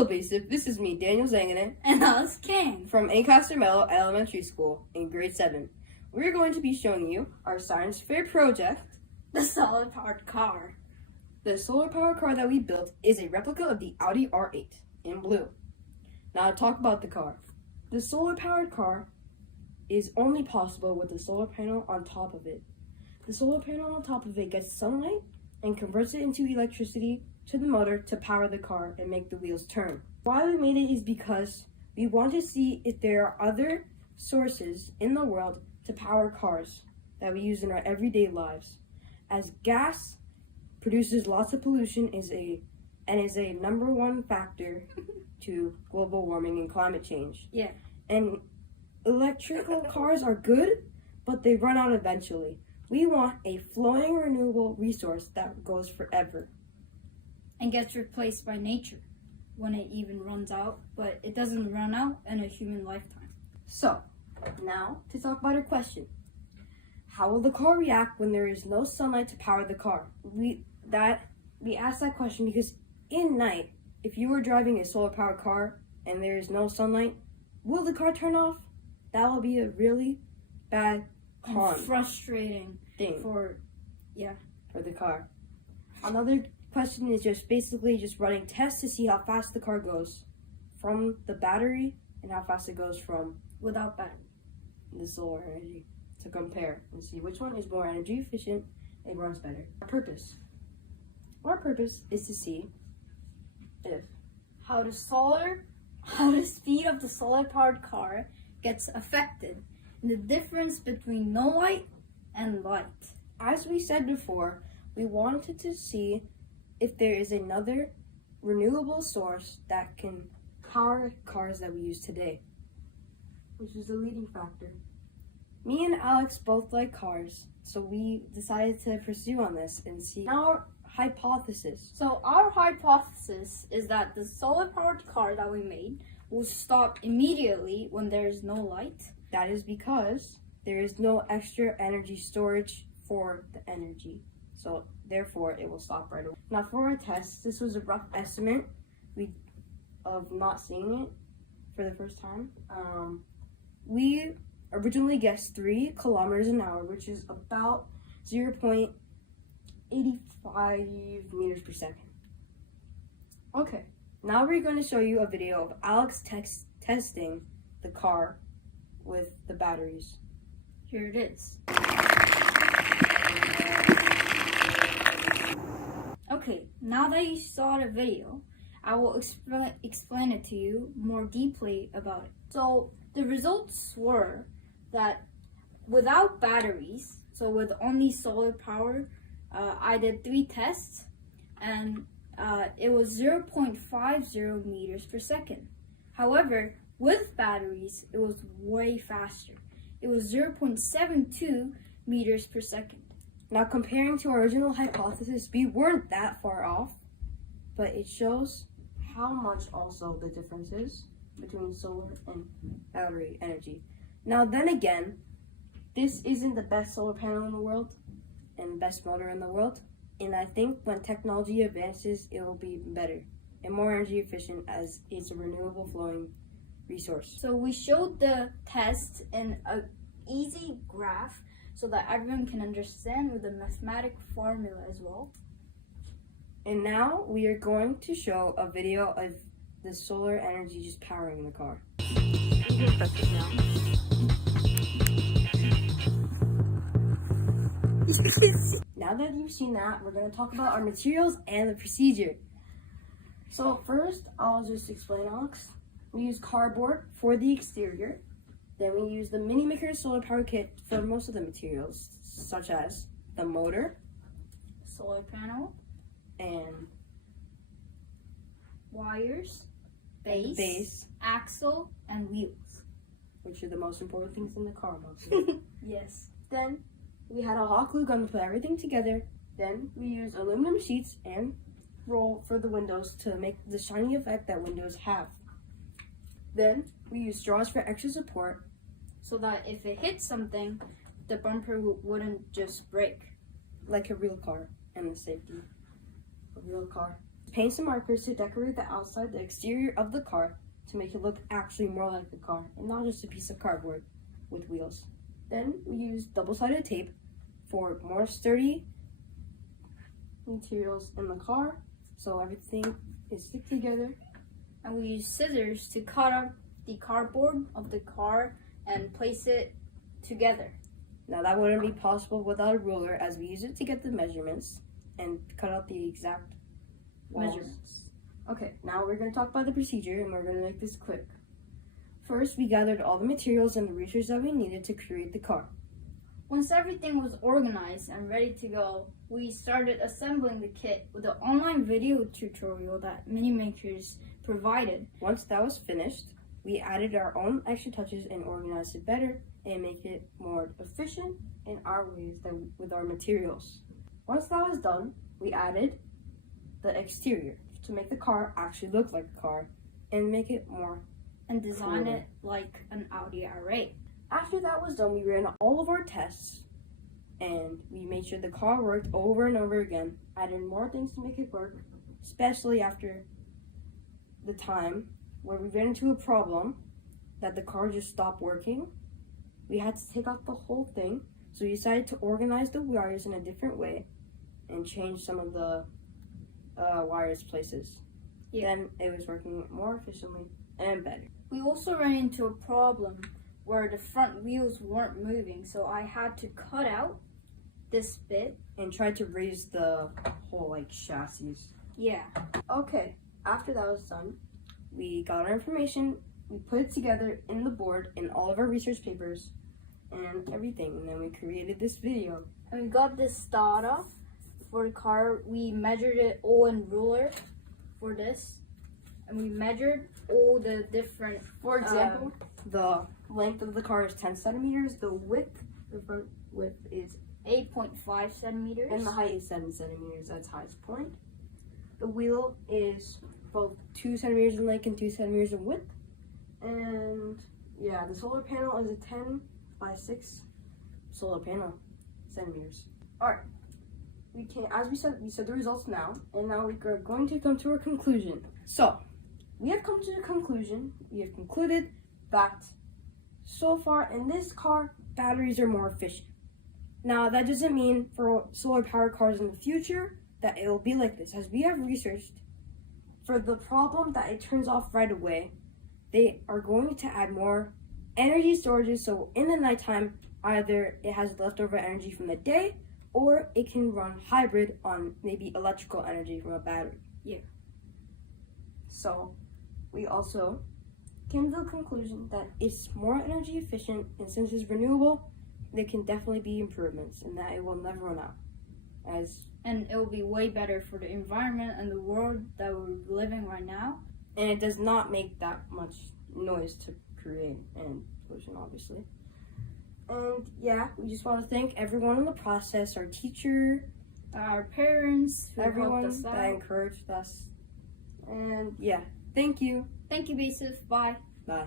Hello, Basic. This is me, Daniel Zanganen. And us, King. From Ancaster Mello Elementary School in grade 7. We're going to be showing you our science fair project, The solar-powered car. The solar-powered car that we built is a replica of the Audi R8 in blue. Now to talk about the car. The solar-powered car is only possible with the solar panel on top of it. The solar panel on top of it gets sunlight and converts it into electricity to the motor to power the car and make the wheels turn. Why we made it is because we want to see if there are other sources in the world to power cars that we use in our everyday lives. As gas produces lots of pollution is a number one factor to global warming and climate change. Yeah. And electrical cars are good, but they run out eventually. We want a flowing renewable resource that goes forever. And gets replaced by nature when it even runs out, but it doesn't run out in a human lifetime. So, now to talk about our question. How will the car react when there is no sunlight to power the car? We asked that question because in night, if you were driving a solar-powered car and there is no sunlight, will the car turn off? That will be a really bad con. Frustrating thing for the car. Another question is just running tests to see how fast the car goes from the battery and how fast it goes from without battery. The solar energy to compare and see which one is more energy efficient and runs better. Our purpose is to see if how the speed of the solar-powered car gets affected and the difference between no light and light. As we said before, we wanted to see if there is another renewable source that can power cars that we use today, which is the leading factor. Me and Alex both like cars, so we decided to pursue on this and see our hypothesis. So our hypothesis is that the solar-powered car that we made will stop immediately when there is no light. That is because there is no extra energy storage for the energy. So therefore, it will stop right away. Now for our test, this was a rough estimate of not seeing it for the first time. We originally guessed 3 kilometers an hour, which is about 0.85 meters per second. Okay, now we're going to show you a video of Alex testing the car with the batteries. Here it is. Okay, now that you saw the video, I will explain it to you more deeply about it. So the results were that without batteries, so with only solar power, I did 3 tests and it was 0.50 meters per second. However, with batteries, it was way faster. It was 0.72 meters per second. Now, comparing to our original hypothesis, we weren't that far off, but it shows how much also the difference is between solar and battery energy. Now, then again, this isn't the best solar panel in the world and best motor in the world, and I think when technology advances, it will be better and more energy efficient as it's a renewable flowing resource. So we showed the test in an easy graph so that everyone can understand with a mathematical formula as well. And now we are going to show a video of the solar energy just powering the car. Now that you've seen that, we're going to talk about our materials and the procedure. So first, I'll just explain, Alex. We use cardboard for the exterior. Then we use the Mini Maker solar power kit for most of the materials, such as the motor, solar panel, and wires, base, axle, and wheels. Which are the most important things in the car, mostly. Yes. Then we had a hot glue gun to put everything together. Then we used aluminum sheets and roll for the windows to make the shiny effect that windows have. Then we used straws for extra support so that if it hits something, the bumper wouldn't just break. Like a real car and the safety of a real car. paint some markers to decorate the outside, the exterior of the car to make it look actually more like the car and not just a piece of cardboard with wheels. Then we use double-sided tape for more sturdy materials in the car so everything is stick together. And we use scissors to cut up the cardboard of the car and place it together. Now that wouldn't be possible without a ruler, as we use it to get the measurements and cut out the exact walls. Measurements. Okay, now we're going to talk about the procedure and we're going to make this quick. First, we gathered all the materials and the research that we needed to create the car. Once everything was organized and ready to go, we started assembling the kit with an online video tutorial that mini makers provided. Once that was finished, we added our own extra touches and organized it better and make it more efficient in our ways with our materials. Once that was done, we added the exterior to make the car actually look like a car and make it more And design cool. it like an Audi R8. After that was done, we ran all of our tests and we made sure the car worked over and over again, added more things to make it work, especially after the time where we ran into a problem that the car just stopped working. We had to take out the whole thing, so we decided to organize the wires in a different way and change some of the wires places. Yeah. Then it was working more efficiently and better. We also ran into a problem where the front wheels weren't moving, so I had to cut out this bit. And tried to raise the whole chassis. Yeah. Okay, after that was done, we got our information, we put it together in the board in all of our research papers and everything, and then we created this video. And we got this data for the car. We measured it all in ruler for this. And we measured all the different, For example, the length of the car is 10 centimeters, the front width is 8.5 centimeters. and the height is 7 centimeters at its highest point. The wheel is both 2 centimeters in length and 2 centimeters in width. And yeah, the solar panel is a 10 by 6 solar panel centimeters. Alright, as we said the results now, and now we're going to come to our conclusion. So, we have come to the conclusion, we have concluded that so far in this car, batteries are more efficient. Now, that doesn't mean for solar powered cars in the future that it will be like this. As we have researched, for the problem that it turns off right away, they are going to add more energy storages, so in the nighttime, either it has leftover energy from the day, or it can run hybrid on maybe electrical energy from a battery. Yeah. So, we also came to the conclusion that it's more energy efficient, and since it's renewable, there can definitely be improvements, and that it will never run out. And it will be way better for the environment and the world that we're living right now. And it does not make that much noise to create and pollution, obviously. And yeah, we just want to thank everyone in the process, our teacher, Our parents who everyone helped us that out. encouraged us. And yeah, thank you. Thank you, Basif. Bye. Bye.